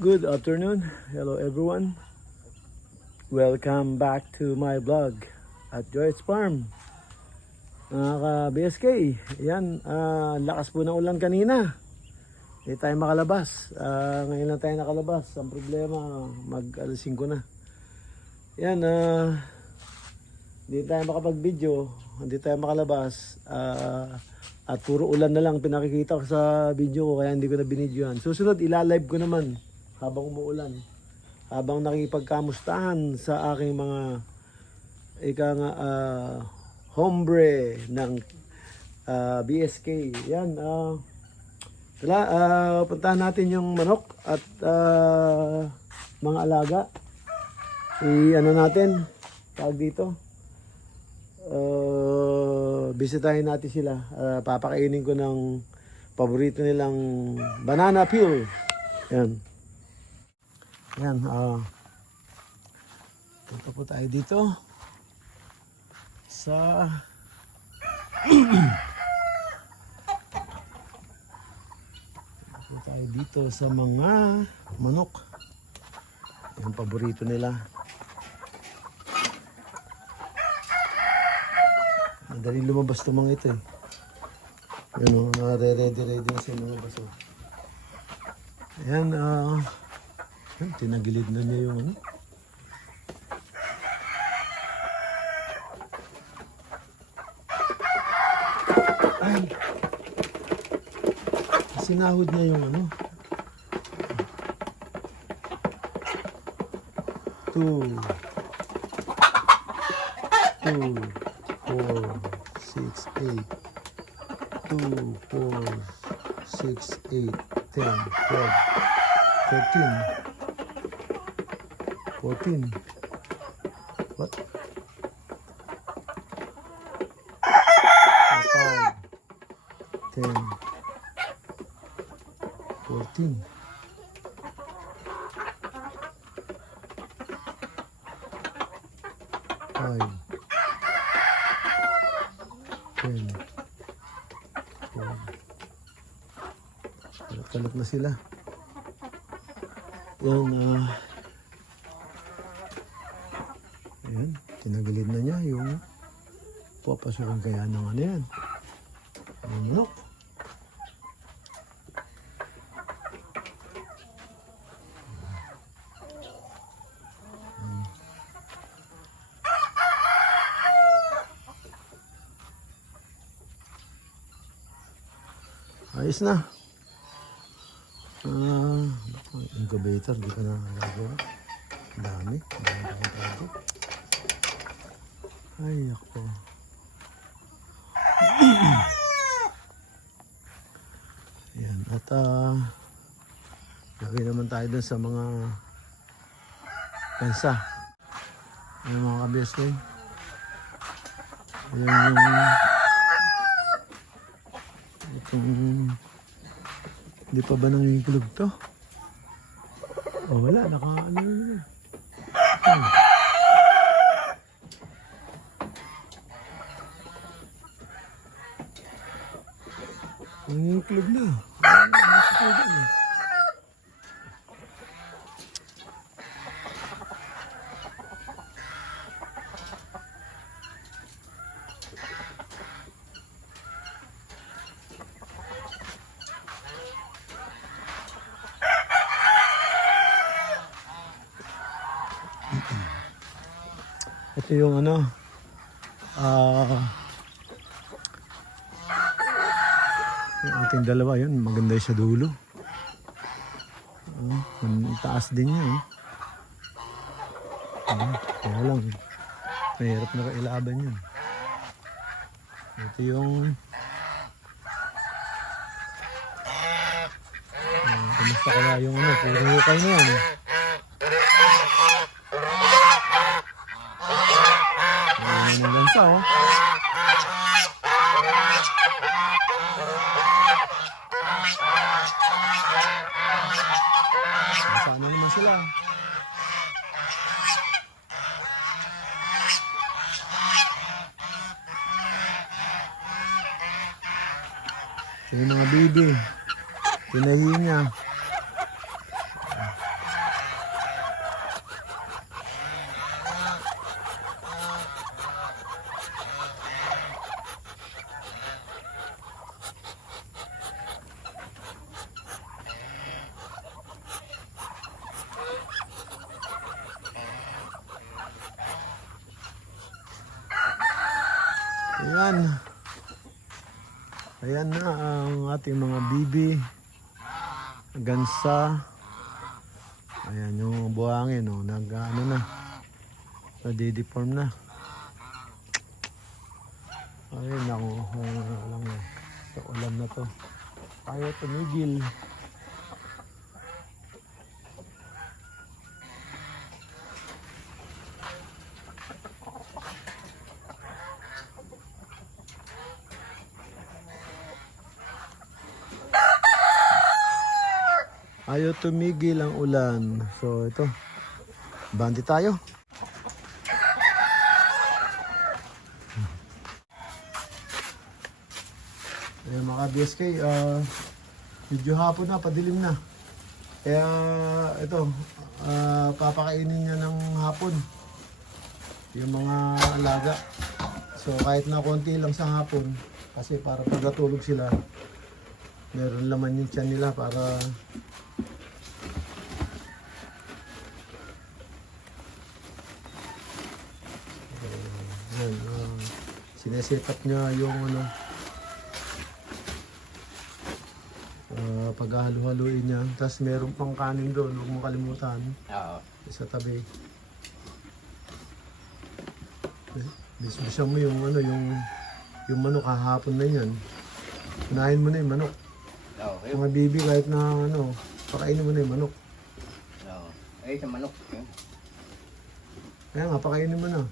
Good afternoon, hello everyone. Welcome back to my vlog at Joyce Farm. Mga ka-BSK, yan, lakas po ng ulan kanina. Hindi tayo makalabas. Ngayon lang tayo nakalabas. Ang problema, mag-alas 5 na. Yan, hindi tayo makapag-video, hindi tayo makalabas. At puro ulan na lang pinakikita ko sa video ko, kaya hindi ko na binidyohan. Susunod, ilalive ko naman habang umuulan, habang nakipagkamustahan sa aking mga hombre ng BSK. Yan, puntahan natin yung manok at mga alaga. Ano natin, tawag dito, bisitahin natin sila. Papakainin ko ng paborito nilang banana peel. Yan. Yan, punta po tayo dito sa punta tayo dito sa mga manok. Yung paborito nila. Madaling lumabas itong mga ito eh. Yan o, ready na sa mga baso. Ayan, tinagilid na niya yung ano. Ay, sinahod niya yung ano. 2 4 6 8 2 4 6 8 10 12 13 14. What? 5 10 14. 5 10 12. Kalap na sila. Yan, ayan, tinagilid na niya yung papasukan kaya ng ano yan. Yung manok. Ayos na. Incubator, di ka na nagagawa. Dami kontrado. Ay, ako. Ayan, at lagay naman tayo dun sa mga pensa. Ayan mga ka-BSK. Ayan itong hindi pa ba nangingiklog to? O wala, naka-ano yun. Nangingiklog na. Ito yung ano, yung ating dalawa, yun, maganda yung sa dulo. Ang taas din niya eh. Kaya lang, mahirap na kailaban yun. Ito yung kumusta kaya yung ano, puro hukay na yan. Ayan ang gansa oh. Nasaan na naman sila. Yung mga bibi, pinahi niya. Ayan. Ayan na ang ating mga bibi. Gansa. Ayan yung buhangin. Oh, nag-ano na. Nadideform na. Ayun ako. Alam mo. Ito ulam na to. Ayaw tumigil. Ayaw tumigil ang ulan. So ito, bandi tayo. Ayan mga BSK, medyo hapon na, padilim na. Kaya ito, papakainin niya ng hapon yung mga alaga. So kahit na konti lang sa hapon, kasi para pagkatulog sila, meron laman yung tiyan nila para sineset up niya yung ano, paghahalo-haluin niya. Tapos meron pang kanin doon, huwag mong kalimutan. Oo. Sa tabi. Bisbisan mo yung ano, yung manok kahapon na yan. Unahin mo na yung manok. Okay. Mga bibi kahit na ano, pakainin mo na yung manok. Oo. Ay, sa manok. Yun. Kaya nga, pakainin mo na.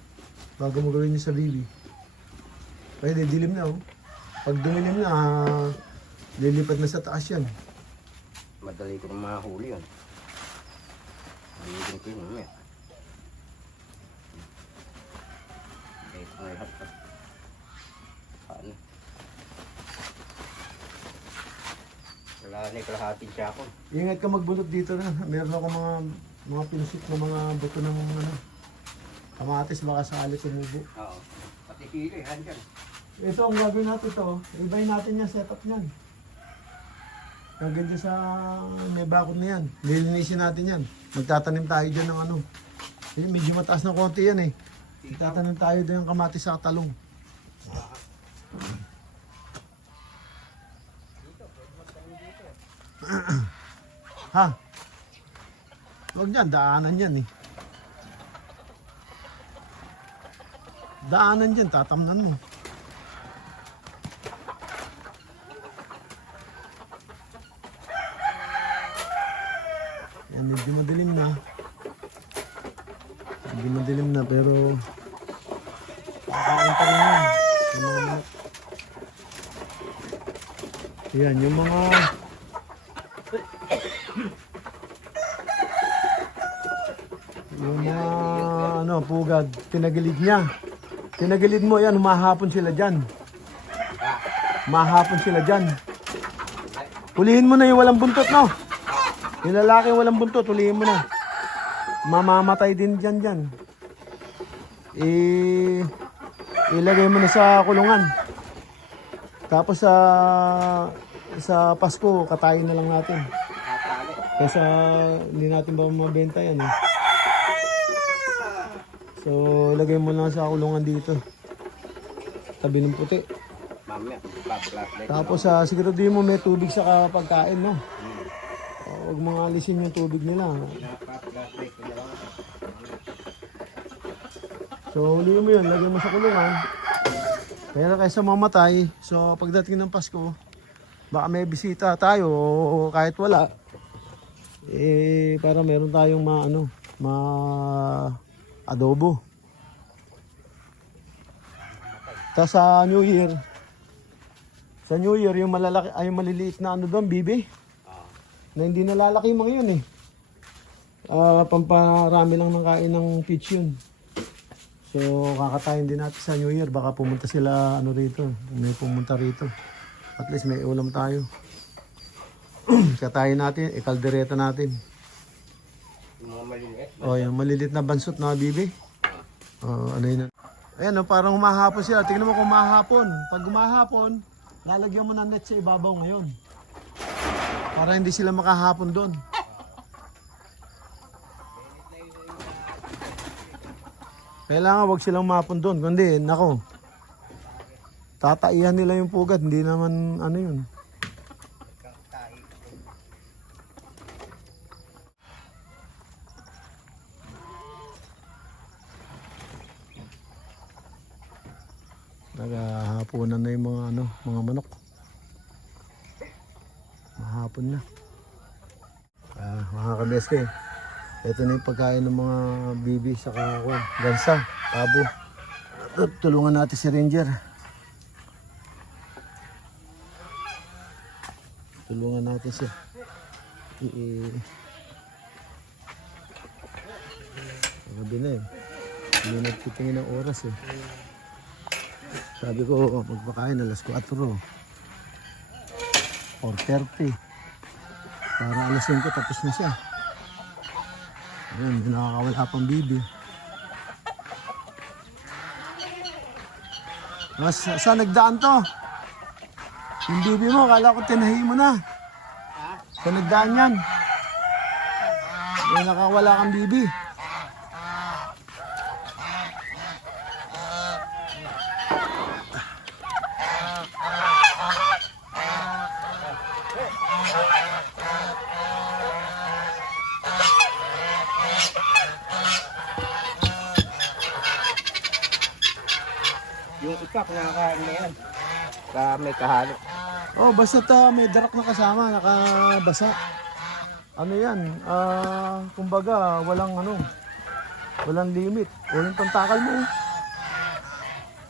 Bago mo gawin yung sa bibi. Kaya dilim na oh. Pag dumilim na, lilipat na sa taas yan. Madali ko ng mga huli yun. Hindi ko yun mamaya. Ito na lahat pa. Paano? Wala na kalahating tsako. Ingat ka magbunot dito na. Meron ako mga pinsip na mga buto ng ano, kamatis baka sakali tumubo. Oo. Pati sili, handyan. Ito ang gagawin natin to. Ibay natin yung setup niyan. Gagawin dyan sa may bakod na yan. Lilinisin natin yan. Magtatanim tayo dyan ng ano. Medyo mataas ng konti yan eh. Magtatanim tayo dyan ng kamatis sa talong. Ha? Huwag dyan, daanan yan eh. Daanan dyan, tatamnan mo. Yan, medyo madilim na. Medyo madilim na pero kakain pa rin yan. Yung mga manok. Yan, yung mga ano, pugad, tinagilid niya. Tinagilid mo yan, humahapon sila dyan. Mahapon sila dyan. Hulihin mo na yung walang buntot, no? Yung lalaki walang buntot, hulihin mo na. Mamamatay din dyan. Ilagay mo na sa kulungan. Tapos sa Pasko, katayin na lang natin. Kasi hindi natin ba mabenta yan eh. So So, ilagay mo lang sa kulungan dito. Tabi ng puti. Mamaya, pa-flashlight. Tapos, siguraduhin mo may tubig sa pagkain, no? Huwag mo alisin yung tubig nila. Pa-flashlight ko na lang. So, huli mo yun. Lagay mo sa kulungan. Kaya kaysa mamatay. So, pagdating ng Pasko, baka may bisita tayo o kahit wala. Para meron tayong adobo. Tapos sa New Year, yung malalaki, ay maliliit na doon, bibi. Na hindi nalalaki yung mga yun eh. Pamparami lang ng kain ng peach yun. So kakatayin din natin sa New Year, baka pumunta sila rito, may pumunta rito. At least may ulam tayo. Katayin natin, ikaldereta natin. Yung mga maliliit. Yung maliliit na bansot na bibi. Ano yun? Ayan, parang humahapon sila. Tingnan mo kung humahapon. Pag humahapon, lalagyan mo ng net sa ibabaw ngayon. Para hindi sila makahapon doon. Kailangan wag silang mahapon doon. Kundi, nako. Tataihan nila yung pugat. Hindi naman yun. Naghahaponan na yung mga manok. Mahapon na. Mga kabeske, ito na yung pagkain ng mga bibi sa gansa, pabo. Tulungan natin si Ranger. Tulungan natin siya. Gabi na eh. Hindi nagtitingin ng oras eh. Sabi ko, magpakain alas 4 or 30 para alas 5 tapos na siya. Ayun, hindi nakakawala pang bibi. Saan nagdaan to? Yung bibi mo, kala ko tinahi mo na. Saan nagdaan yan? May nakawala kang bibi. Yung ikak, nakakain na yan. May kahalo. Basta may darak na kasama, nakabasa. Ano yan? Kumbaga, walang limit. Walang pantakal mo.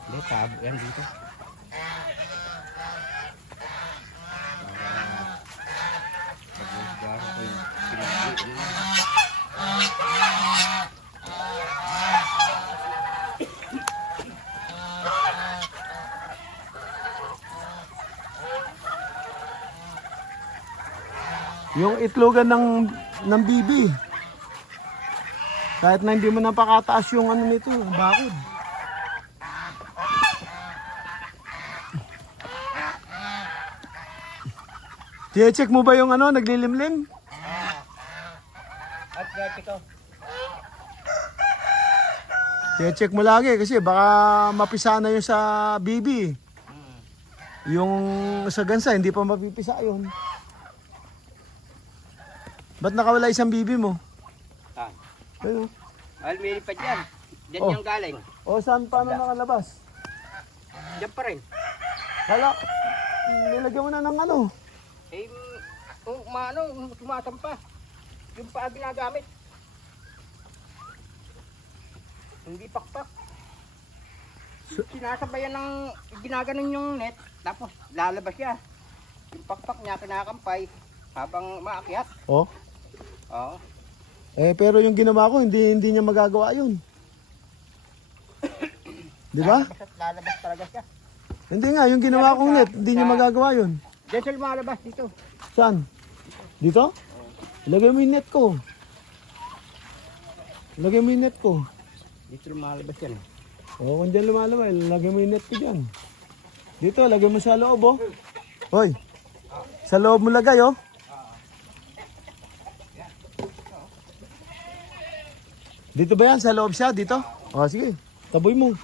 Hindi, tabo yan dito. Yung itlogan ng bibi. Kahit na hindi mo napakataas yung nito, bakod. Check mo ba yung naglilimlim? At ito. Check mo lagi kasi baka mapisa na yung sa bibi. Yung sa gansa, hindi pa mapipisa yun. Ba't nakawala isang bibi mo? Ayun. Lumilipad yan. Diyan yung galing. Saan paano nakalabas? Diyan pa rin. Hala, nilagyan mo na ng Tumatampa. Yung paa ginagamit. Hindi pakpak. Sinasabayan ng ginaganon yung net, tapos lalabas siya. Yung pakpak niya kinakampay habang maakyat. Oo. Pero yung ginawa ko, hindi niya magagawa yun. Di ba? Lalabas talaga siya. Hindi nga, yung ginawa kong net, hindi niya magagawa yun. Diyan siya lumalabas dito. Saan? Dito? Ilagay mo yung net ko. Ilagay mo yung net ko. Dito lumalabas yan. Kung dyan lumalabas, ilagay mo yung net ko dyan. Dito, lagay mo sa loob, Hoy, sa loob mo lagay, Dito ba yan? Sa loob siya? Dito? Sige. Taboy mo.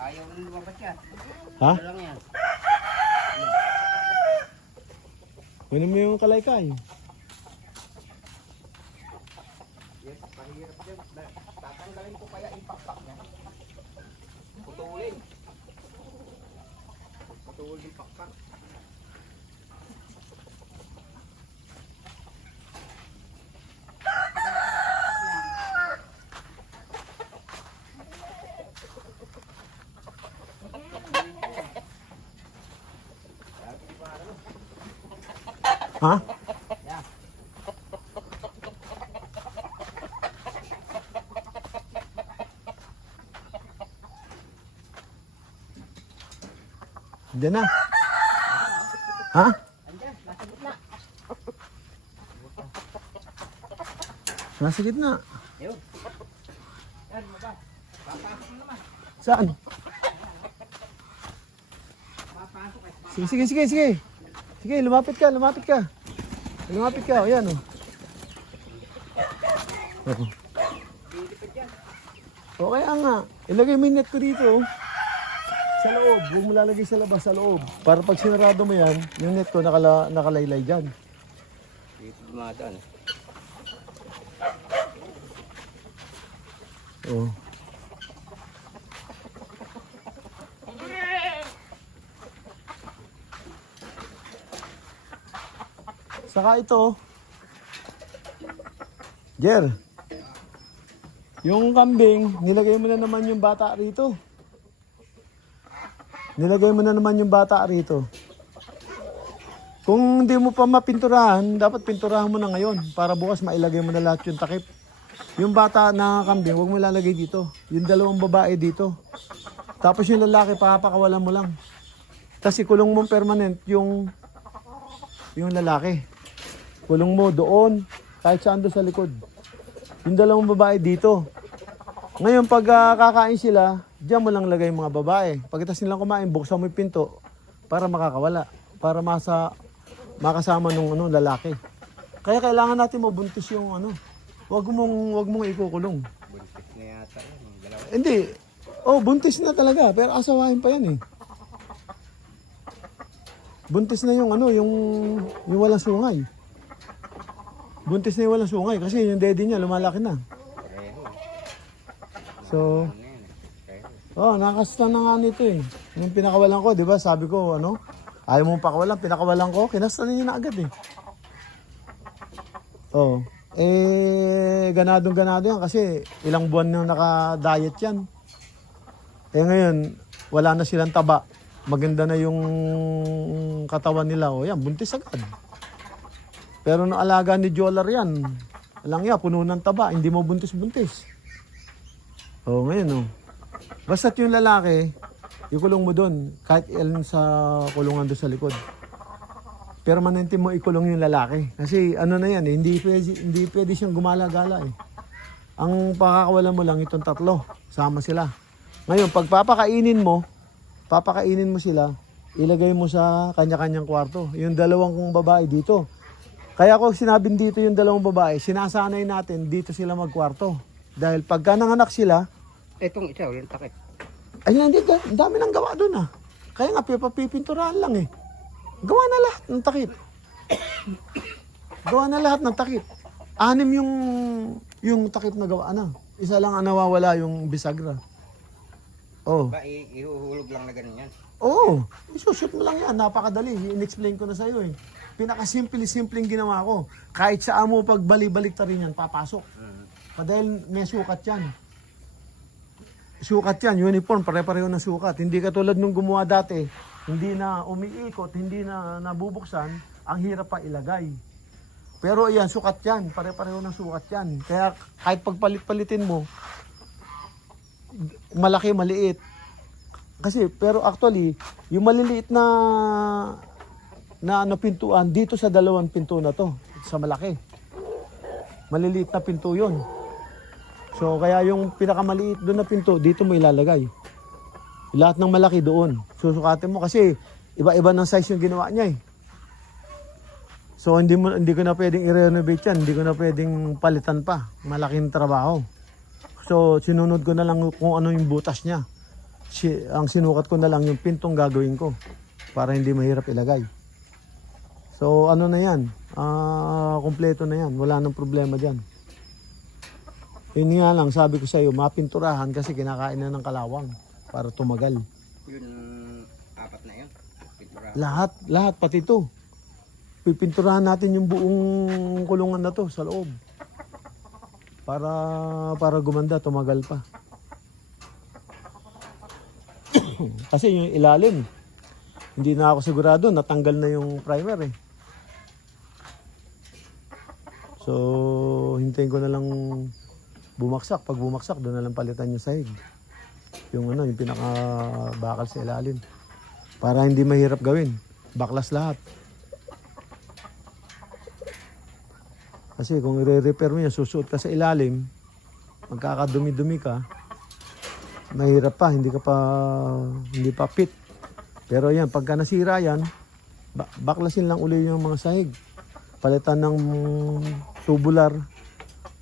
Ayaw na lumabas yan. Ha? Ano lang yan. Kunin mo yung kalaykay. Yes, pahirap yan. Tatanggalin ko kaya yung pakpak niya. Putulin. Putulin yung pakpak. Ha? Yan. Diyan na. Ha? Andyan, nasa gitna. Nasa gitna. Yun. Yan, baba. Papasok mo naman. Saan? Papasok eh. Sige, sige, sige, sige. Sige, lumapit ka, lumapit ka. Lumapit ka, o yan o. Oh. Lilipad yan. O kaya nga, ilagay mo yung net ko dito. Sa loob, huwag mo lalagay sa labas, sa loob. Para pag sinarado mo yan, yung net ko nakalaylay dyan. Dito dumadaan. Oo. Saka ito, Jer, yung kambing, nilagay mo na naman yung bata rito. Nilagay mo na naman yung bata rito. Kung hindi mo pa mapinturahan, dapat pinturahan mo na ngayon para bukas mailagay mo na lahat yung takip. Yung bata na kambing, huwag mo lalagay dito. Yung dalawang babae dito. Tapos yung lalaki, papakawalan mo lang. Tapos ikulong mo permanent yung lalaki. Kulong mo doon, kahit saan doon sa likod. Yung dalawang babae dito. Ngayon, pag kakain sila, diyan mo lang lagay yung mga babae. Pagkatapos nilang kumain, buksan mo yung pinto para makakawala. Para makasama nung lalaki. Kaya kailangan natin mabuntis yung Wag mong ikukulong. Buntis na yata yan. Yung dalawa. Hindi. Oh, buntis na talaga. Pero asawahin pa yan eh. Buntis na yung yung walang sungay. Buntis na yung walang sungay kasi yung daddy niya lumalaki na. Pareho. So, Ano yan eh. Pareho. nakasta na nga nito eh. Yung pinakawalan ko, di ba? Sabi ko, ayaw mong pakawalan, pinakawalan ko, kinasta na niya na agad eh. Oh, ganadong-ganado yan kasi ilang buwan na naka-diet yan. Ngayon, wala na silang taba. Maganda na yung katawan nila. O yan, buntis agad. Pero nung alaga ni Jolar yan, alang yan, puno ng taba, hindi mo buntis-buntis. O ngayon basta't yung lalaki, ikulong mo doon, kahit ilan sa kulungan doon sa likod. Permanente mo ikulong yung lalaki. Kasi na yan hindi pwede siyang gumala-gala eh. Ang pakakawalan mo lang itong tatlo, sama sila. Ngayon, pag papakainin mo sila, ilagay mo sa kanya-kanyang kwarto. Yung dalawang kong babae dito. Kaya ko sinabing dito yung dalawang babae, sinasanay natin dito sila magkwarto. Dahil pagka nanganak sila, Etong isa, walang takip. ay hindi, ang dami nang gawa doon ah. Kaya nga, papipinturahan lang eh. Gawa na lahat ng takip. Gawa na lahat ng takip. 6 yung takip na gawa na. Isa lang ang nawawala yung bisagra. Oh. Ba, ihuhulog lang na ganun yan. Oo, isushoot mo lang yan. Napakadali. In-explain ko na sa'yo eh. Pinaka-simpleng ginawa ko. Kahit saan mo pagbalik-balik ta rin yan, papasok. Dahil may sukat yan. Sukat yan, uniform, pare-pareho ng sukat. Hindi katulad nung gumawa dati, hindi na umiikot, hindi na nabubuksan, ang hirap pa ilagay. Pero ayan, sukat yan, pare-pareho ng sukat yan. Kaya kahit pagpalit-palitin mo, malaki, maliit. Kasi, pero actually, yung maliliit na pintuan, dito sa dalawang pinto na to, sa malaki. Maliliit na pinto yun. So, kaya yung pinakamaliit doon na pinto, dito mo ilalagay. Lahat ng malaki doon. Susukatin mo kasi iba-iba ng size yung ginawa niya eh. So hindi ko na pwedeng i-renovate yan, hindi ko na pwedeng palitan pa. Malaking trabaho. So sinunod ko na lang kung ano yung butas niya. Ang sinukat ko na lang yung pintong gagawin ko para hindi mahirap ilagay. So ano na yan, kompleto na yan, wala nang problema dyan. Yun nga lang, sabi ko sa iyo, mapinturahan kasi kinakain na ng kalawang para tumagal. Yun, apat na yun. Pintura. Lahat, pati ito. Pipinturahan natin yung buong kulungan na to sa loob. Para gumanda, tumagal pa. Kasi yung ilalim, hindi na ako sigurado, natanggal na yung primer eh. So, hintayin ko na lang bumaksak. Pag bumaksak, doon na lang palitan yung sahig. Yung yung pinaka-bakal sa ilalim. Para hindi mahirap gawin. Baklas lahat. Kasi kung i-repair mo yan, susuot ka sa ilalim, magkakadumi-dumi ka, mahirap pa, hindi pa fit. Pero yan, pagka nasira yan, baklasin lang uli yung mga sahig. Palitan ng tubular,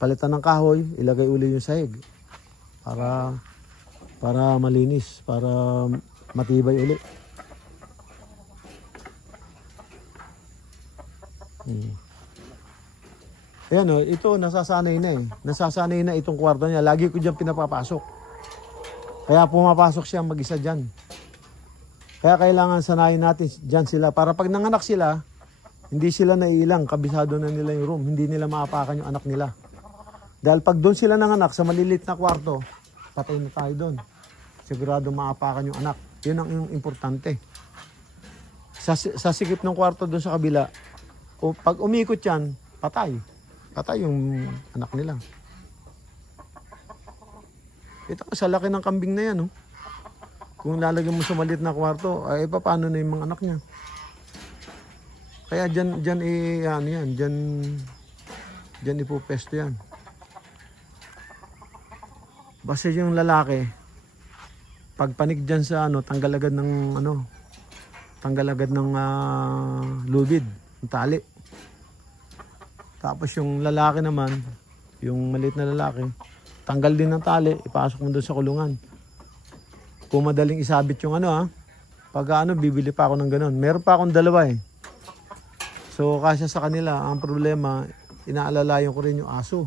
palitan ng kahoy, ilagay uli yung sahig. Para malinis, para matibay uli. Ayan ito nasasanay na eh. Nasasanay na itong kwarto niya. Lagi ko dyan pinapapasok. Kaya pumapasok siya mag-isa dyan. Kaya kailangan sanayin natin dyan sila. Para pag nanganak sila, hindi sila naiilang. Kabisado na nila yung room. Hindi nila maapakan yung anak nila. Dahil pag doon sila nanganak sa malilit na kwarto, patay na tayo doon. Sigurado maapakan yung anak. Yun ang importante. Sa sikip ng kwarto doon sa kabila, pag umikot yan, patay. Patay yung anak nila. Ito sa laki ng kambing na yan. Kung lalagyan mo sa maliit na kwarto, ay paano na yung mga anak niya? Kaya dyan ipupesto yan. Basta yung lalaki, pagpanik dyan sa tanggal agad ng lubid, ng tali. Tapos yung lalaki naman, yung maliit na lalaki, tanggal din ng tali, ipasok mo doon sa kulungan. Kung madaling isabit yung pag bibili pa ako ng ganun. Meron pa akong dalawa eh. So kasi sa kanila, ang problema, inaalalayan ko rin yung aso.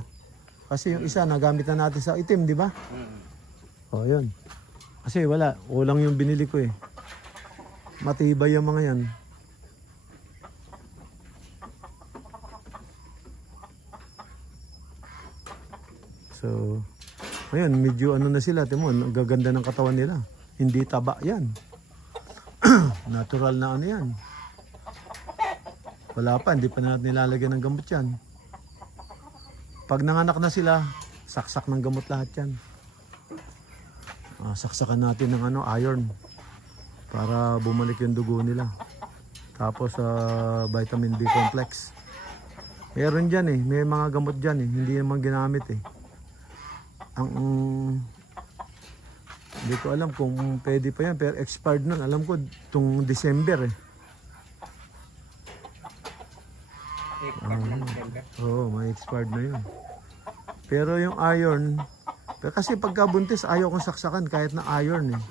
Kasi yung isa, nagamit na natin sa itim, di ba? O yun. Kasi kulang yung binili ko eh. Matibay yung mga yan. So, ayun, medyo na sila, timo, ang gaganda ng katawan nila. Hindi taba yan. Natural na yan. Wala pa, hindi pa natin nilalagyan ng gamot yan. Pag nanganak na sila, saksak ng gamot lahat yan. Saksakan natin ng iron para bumalik yung dugo nila. Tapos vitamin B complex. Meron dyan eh, may mga gamot dyan eh, hindi naman ginamit eh. Hindi ko alam kung pwede pa yan, pero expired nun. Alam ko itong December eh. May expired na yun. Pero yung iron, kasi pagkabuntis ayaw kong saksakan kahit na iron eh.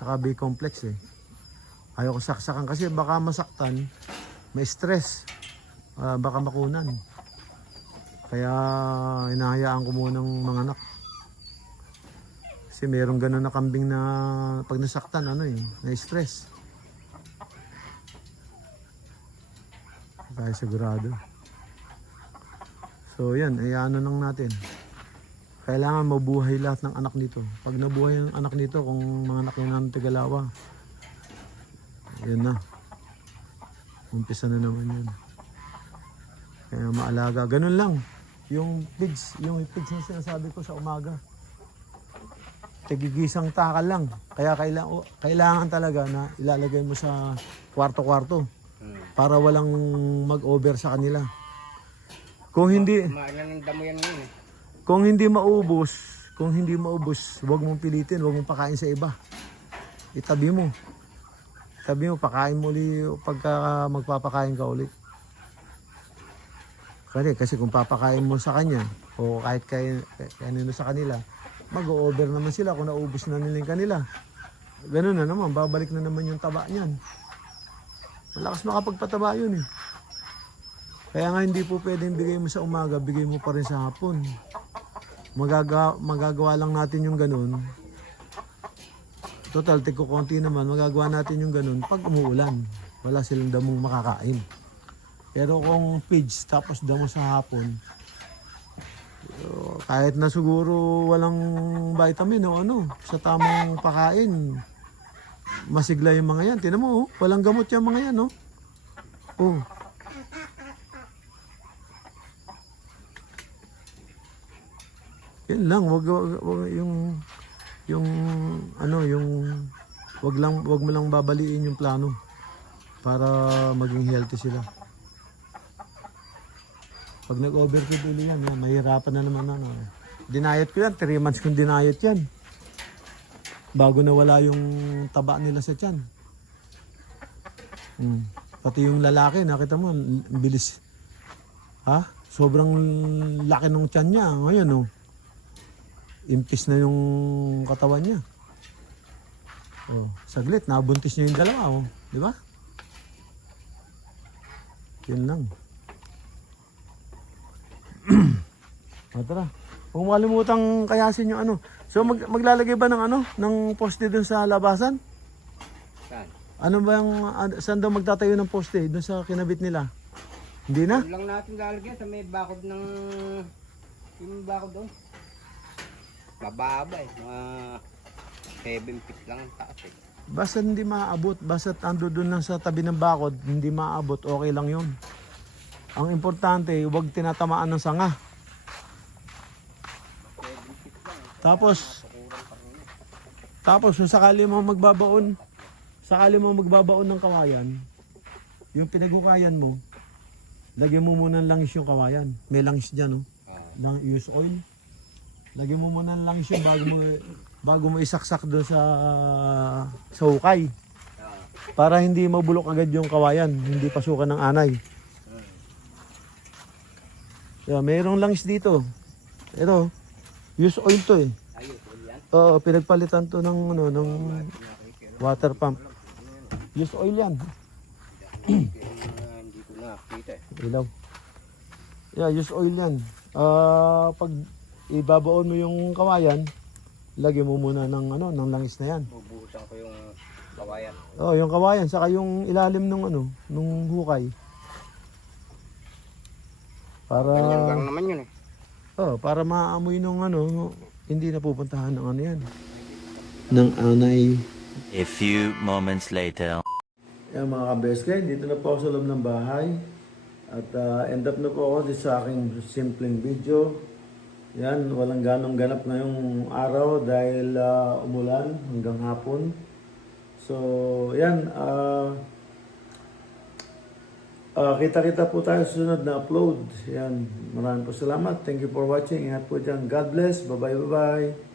Saka B complex eh. Ayaw kong saksakan kasi baka masaktan, may stress, baka makunan. Kaya hinahayaan ko muna ng mga anak. Kasi merong gano'n na kambing na pag nasaktan, na-stress. Tayo sigurado. So yan, lang natin. Kailangan mabuhay lahat ng anak nito. Pag nabuhay ang anak nito, kung mga anak niya ng Tigalawa, yan na. Umpisa na naman yan. Kaya maalaga. Ganun lang. Yung pigs na sinasabi ko sa umaga. Tigigisang takal lang. Kaya kailangan talaga na ilalagay mo sa kwarto-kwarto para walang mag-over sa kanila. Kung hindi maubos, huwag mong pilitin, huwag mong pakain sa iba. Itabi mo. sabi mo, pakain mo uli pagka magpapakain ka ulit. Kasi kung papakain mo sa kanya, o kahit kanino sa kanila, mag-over naman sila kung naubos na nila yung kanila. Ganun na naman, babalik na naman yung taba niyan. Malakas makapagpataba yun eh. Kaya nga hindi po pwedeng bigay mo sa umaga, bigay mo pa rin sa hapon. Magagawa lang natin yung ganun. Total, tigko konti naman, magagawa natin yung ganun pag umuulan. Wala silang damong makakain. Pero kung feeds tapos damo sa hapon, kahit na siguro walang vitamin o ano, sa tamang pakain, masigla yung mga yan. Tinan mo, oh, walang gamot yung mga yan, oh. Oh. Yan lang, wag wag mo lang babaliin yung plano para maging healthy sila. Pag nag-overfeed ulit yan, mahirapan na naman ano. Dinayat ko yan, 3 months kong dinayat yan. Bago nawala yung taba nila sa tiyan. Pati yung lalaki, nakita mo, ang bilis. Ha? Sobrang laki ng tiyan niya. Ngayon, oh. Impis na yung katawan niya. Oh, saglit, nabuntis niya yung dalawa, oh. Di ba? Yan lang. Tara. Kung malimutang kayasin yung ano. So maglalagay ba ng ano, ng poste dun sa labasan? Saan? Ano ba yung saan daw magtatayo ng poste dun sa kinabit nila? Hindi na? Huwag lang natin lalagyan sa may bakod ng yung bakod doon. Mababa eh, mga 7 feet lang ang taas eh. Basta hindi maaabot, basta ando dun lang sa tabi ng bakod, hindi maaabot, okay lang yun. Ang importante, huwag tinatamaan ng sanga. Tapos kung sakali mo magbabaon ng kawayan, yung pinaghukayan mo, lagyan mo muna ng langis yung kawayan. May langis dyan, no? Use oil. Lagyan mo muna ng langis yung bago mo isaksak doon sa hukay. Para hindi mabulok agad yung kawayan, hindi pasukan ng anay. Yeah, mayroong langis dito. Ito, use oil to eh. Oo, pinagpalitan to ng water pump. Use oil yan. Hindi ko nakita eh. Ilaw. Yeah, use oil yan. Pag ibabaon mo yung kawayan, lagyan mo muna ng langis na yan. Bubuhusan ko yung kawayan. Oh, yung kawayan saka yung ilalim nung hukay. Para Ganyan lang naman yun eh. Oh, para maamoy nung hindi napupuntahan ng ano yan. Ng anay. A few moments later. Yan mga kabeskay, dito na po ako sa loob ng bahay. At end up na po ako dito sa aking simpleng video. Yan, walang ganong ganap ngayong araw dahil umulan hanggang hapon. So, yan. Kita-kita po tayo sa sunod na upload. Yan, maraming po salamat. Thank you for watching. Ingat po dyan. God bless. Bye-bye, bye-bye.